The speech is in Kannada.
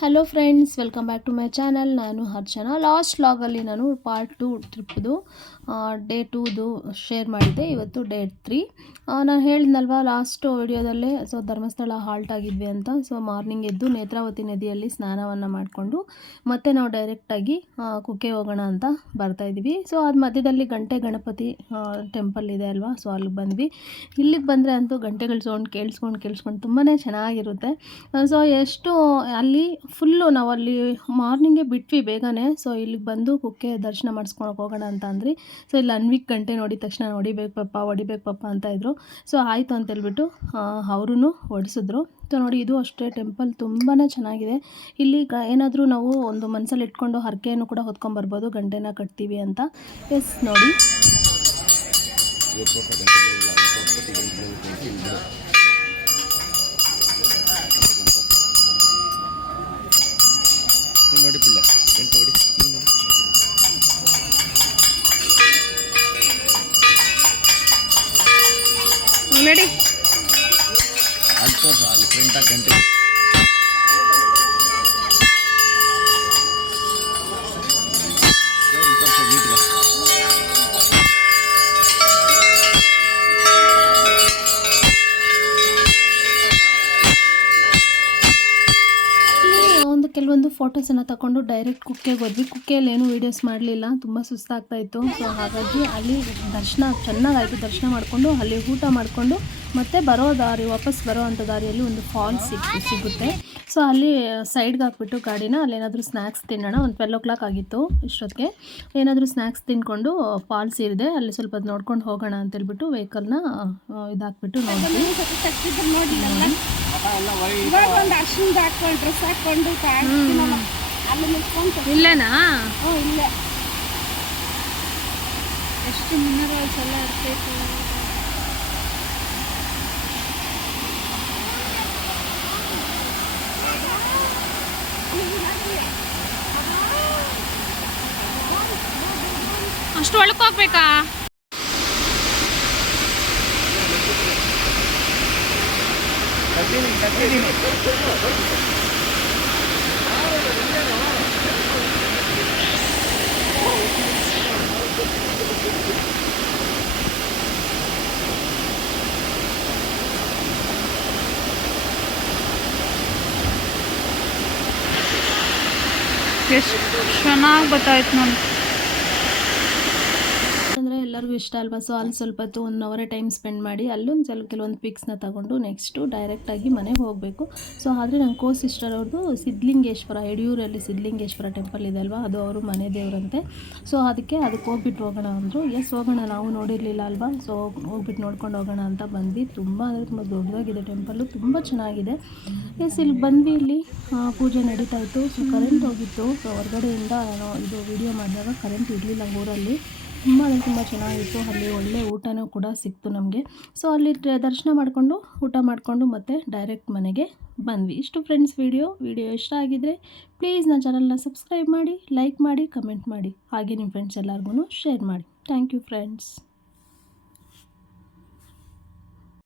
Hello friends, welcome back to my channel. ನಾನು ಹರ್ಷನ. ಲಾಸ್ಟ್ ವ್ಲಾಗಲ್ಲಿ ನಾನು ಪಾರ್ಟ್ 2 ಟ್ರಿಪ್ದು ಡೇ 2ದು ಶೇರ್ ಮಾಡಿದ್ದೆ. ಇವತ್ತು ಡೇ 3. ನಾನು ಹೇಳಿದ್ನಲ್ವ ಲಾಸ್ಟ್ ವಿಡಿಯೋದಲ್ಲೇ, ಸೊ ಧರ್ಮಸ್ಥಳ ಹಾಲ್ಟ್ ಆಗಿದ್ವಿ ಅಂತ. ಸೊ ಮಾರ್ನಿಂಗ್ ಎದ್ದು ನೇತ್ರಾವತಿ ನದಿಯಲ್ಲಿ ಸ್ನಾನವನ್ನು ಮಾಡಿಕೊಂಡು ಮತ್ತೆ ನಾವು ಡೈರೆಕ್ಟಾಗಿ ಕುಕ್ಕೆ ಹೋಗೋಣ ಅಂತ ಬರ್ತಾಯಿದ್ವಿ. ಸೊ ಅದು ಮಧ್ಯದಲ್ಲಿ ಗಂಟೆ ಗಣಪತಿ ಟೆಂಪಲ್ ಇದೆ ಅಲ್ವಾ, ಸೊ ಅಲ್ಲಿಗೆ ಬಂದ್ವಿ. ಇಲ್ಲಿಗೆ ಬಂದರೆ ಅಂತೂ ಗಂಟೆಗಳ ಸೌಂಡ್ ಕೇಳಿಸ್ಕೊಂಡು ತುಂಬಾ ಚೆನ್ನಾಗಿರುತ್ತೆ. ಸೊ ಎಷ್ಟು ಅಲ್ಲಿ ಫುಲ್ಲು ನಾವು ಅಲ್ಲಿ ಮಾರ್ನಿಂಗೇ ಬಿಟ್ವಿ ಬೇಗನೆ. ಸೊ ಇಲ್ಲಿಗೆ ಬಂದು ಕುಕ್ಕೆ ದರ್ಶನ ಮಾಡಿಸ್ಕೊಳಕ್ಕೆ ಹೋಗೋಣ ಅಂತ ಅಂದ್ರಿ. ಸೊ ಇಲ್ಲಿ ಅನ್ವಿಕ್ ಗಂಟೆ ನೋಡಿದ ತಕ್ಷಣ ಹೊಡಿಬೇಕು ಪಪ್ಪ ಅಂತ ಇದ್ರು. ಸೊ ಆಯಿತು ಅಂತೇಳ್ಬಿಟ್ಟು ಅವರೂ ಹೊಡಿಸಿದ್ರು. ಸೊ ನೋಡಿ, ಇದು ಅಷ್ಟೇ ಟೆಂಪಲ್ ತುಂಬಾ ಚೆನ್ನಾಗಿದೆ. ಇಲ್ಲಿ ಏನಾದರೂ ನಾವು ಒಂದು ಮನಸ್ಸಲ್ಲಿ ಇಟ್ಕೊಂಡು ಹರಕೆಯನ್ನು ಕೂಡ ಹೊತ್ಕೊಂಬರ್ಬೋದು, ಗಂಟೆನ ಕಟ್ತೀವಿ ಅಂತ. ಎಸ್ ನೋಡಿ, ನೋಡಿ ಪಿಲ್ಲ ಗಂಟೆ ಹೊಡಿ ನೋಡಿ ಅಲ್ಲಿ ತೋರ್ಸ, ಅಲ್ಲಿ ಫ್ರಂಟಾಗಿ ಗಂಟೆ ತೋರ್ಸೋ ನೀಟಿಲ್ಲ. ಕೆಲವೊಂದು ಫೋಟೋಸನ್ನು ತಗೊಂಡು ಡೈರೆಕ್ಟ್ ಕುಕ್ಕೆಗೆ ಹೋದ್ವಿ. ಕುಕ್ಕೆಯಲ್ಲಿ ಏನೂ ವೀಡಿಯೋಸ್ ಮಾಡಲಿಲ್ಲ, ತುಂಬ ಸುಸ್ತಾಗ್ತಾಯಿತ್ತು. ಸೊ ಹಾಗಾಗಿ ಅಲ್ಲಿ ದರ್ಶನ ಚೆನ್ನಾಗಾಯಿತು. ದರ್ಶನ ಮಾಡಿಕೊಂಡು ಅಲ್ಲಿ ಊಟ ಮಾಡಿಕೊಂಡು ಮತ್ತೆ ವಾಪಸ್ ಬರೋ ಅಂಥ ದಾರಿಯಲ್ಲಿ ಒಂದು ಫಾಲ್ಸ್ ಸಿಗುತ್ತೆ. ಸೊ ಅಲ್ಲಿ ಸೈಡ್ಗೆ ಹಾಕ್ಬಿಟ್ಟು ಗಾಡಿನ ಅಲ್ಲೇನಾದರೂ ಸ್ನ್ಯಾಕ್ಸ್ ತಿನ್ನೋಣ. ಒಂದು 12 o'clock ಆಗಿತ್ತು ಇಷ್ಟೊತ್ತಿಗೆ. ಏನಾದರೂ ಸ್ನ್ಯಾಕ್ಸ್ ತಿನ್ಕೊಂಡು ಫಾಲ್ಸ್ ಇದೆ, ಅಲ್ಲಿ ಸ್ವಲ್ಪ ನೋಡ್ಕೊಂಡು ಹೋಗೋಣ ಅಂತೇಳ್ಬಿಟ್ಟು ವೆಹಿಕಲ್ನ ಇದಾಕ್ಬಿಟ್ಟು ನೋಡಿದ್ವಿ. ಇಲ್ಲೇನಾ? ಇಲ್ಲ, ಎಷ್ಟು ಮಿನರಲ್ಸ್ ಎಲ್ಲ ಇರ್ತೈತೆ. ಅಷ್ಟು ಒಳಕ್ಕೆ ಹೋಗ್ಬೇಕಾ? ಎಷ್ಟು ಚೆನ್ನಾಗಿ ಗೊತ್ತಾಯ್ತು ನೋಡಿ. ಅಂದರೆ ಎಲ್ಲರಿಗೂ ಇಷ್ಟ ಅಲ್ವಾ. ಸೊ ಅಲ್ಲಿ ಸ್ವಲ್ಪ ಹೊತ್ತು 1 hour ಟೈಮ್ ಸ್ಪೆಂಡ್ ಮಾಡಿ ಅಲ್ಲೊಂದು ಕೆಲವೊಂದು ಪಿಕ್ಸ್ನ ತಗೊಂಡು ನೆಕ್ಸ್ಟು ಡೈರೆಕ್ಟಾಗಿ ಮನೆಗೆ ಹೋಗಬೇಕು. ಸೊ ಆದರೆ ನನ್ನ ಸಿಸ್ಟರ್ ಅವ್ರದ್ದು ಸಿದ್ಧಲಿಂಗೇಶ್ವರ, ಯಡಿಯೂರಲ್ಲಿ ಸಿದ್ಧಲಿಂಗೇಶ್ವರ ಟೆಂಪಲ್ ಇದೆ ಅಲ್ವಾ, ಅದು ಅವರು ಮನೆ ದೇವರಂತೆ. ಸೊ ಅದಕ್ಕೆ ಹೋಗ್ಬಿಟ್ಟು ಹೋಗೋಣ ಅಂದರು. ಎಸ್ ಹೋಗೋಣ, ನಾವು ನೋಡಿರಲಿಲ್ಲ ಅಲ್ವಾ. ಸೊ ಹೋಗ್ಬಿಟ್ಟು ನೋಡ್ಕೊಂಡು ಹೋಗೋಣ ಅಂತ ಬಂದ್ವಿ. ತುಂಬ ಅಂದರೆ ತುಂಬ ದೊಡ್ಡದಾಗಿದೆ ಟೆಂಪಲ್ಲು, ತುಂಬ ಚೆನ್ನಾಗಿದೆ. ಎಸ್ ಇಲ್ಲಿ ಬಂದ್ವಿ. ಇಲ್ಲಿ ಪೂಜೆ ನಡೀತಾ ಇತ್ತು. ಸೊ ಕರೆಂಟ್ ಹೋಗಿತ್ತು. ಸೊ ಹೊರಗಡೆಯಿಂದ ನಾನು ಇದು ವಿಡಿಯೋ ಮಾಡಿದಾಗ ಕರೆಂಟ್ ಇರಲಿಲ್ಲ ಊರಲ್ಲಿ. ತುಂಬ ಅಂದರೆ ತುಂಬ ಚೆನ್ನಾಗಿತ್ತು. ಅಲ್ಲಿ ಒಳ್ಳೆ ಊಟನೂ ಕೂಡ ಸಿಕ್ತು ನಮಗೆ. ಸೊ ಅಲ್ಲಿ ದರ್ಶನ ಮಾಡಿಕೊಂಡು ಊಟ ಮಾಡಿಕೊಂಡು ಮತ್ತೆ ಡೈರೆಕ್ಟ್ ಮನೆಗೆ ಬಂದ್ವಿ. ಇಷ್ಟು ಫ್ರೆಂಡ್ಸ್ ವಿಡಿಯೋ ಇಷ್ಟ ಆಗಿದ್ದರೆ ಪ್ಲೀಸ್ ನನ್ನ ಚಾನಲ್ನ ಸಬ್ಸ್ಕ್ರೈಬ್ ಮಾಡಿ, ಲೈಕ್ ಮಾಡಿ, ಕಮೆಂಟ್ ಮಾಡಿ, ಹಾಗೆ ನಿಮ್ಮ ಫ್ರೆಂಡ್ಸ್ ಎಲ್ಲರಿಗೂ ಶೇರ್ ಮಾಡಿ. Thank you friends.